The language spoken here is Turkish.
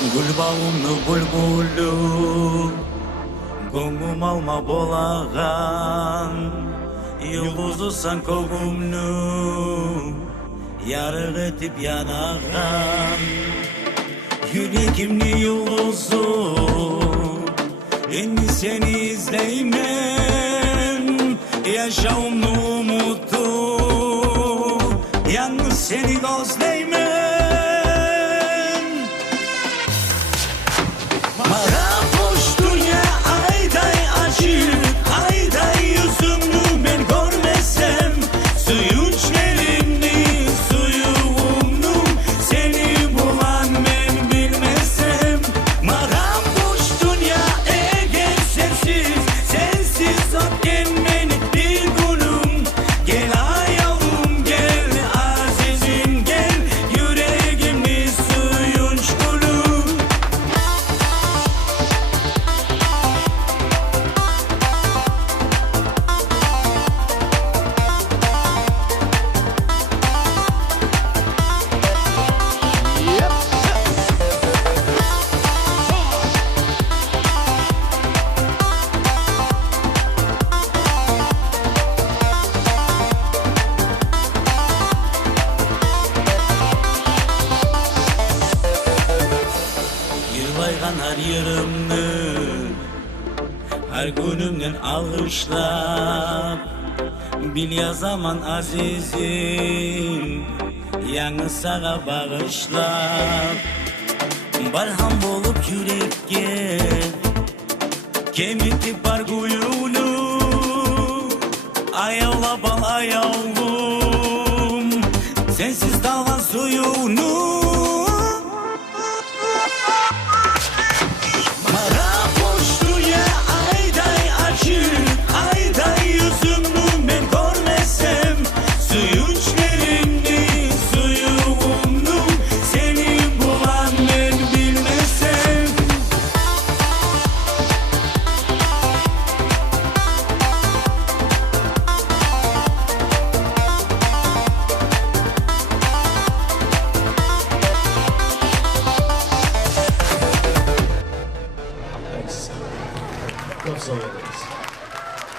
Gül bağımlı bülbülü Gongum alma bolağan Yıldızısan kogumlu Yarık etip yanağan Yüreğimli yıldızı Endi seni izleymen Yaşamlı umutu Yalnız seni gözleymen Her yerimni her günümden alışlap bil yazaman azizim yanı sağa bağışlap balham bolup yürekке kemikli barguyulu ayavla bal ayavlum sensiz dalgan suyunu Çok sağ olun.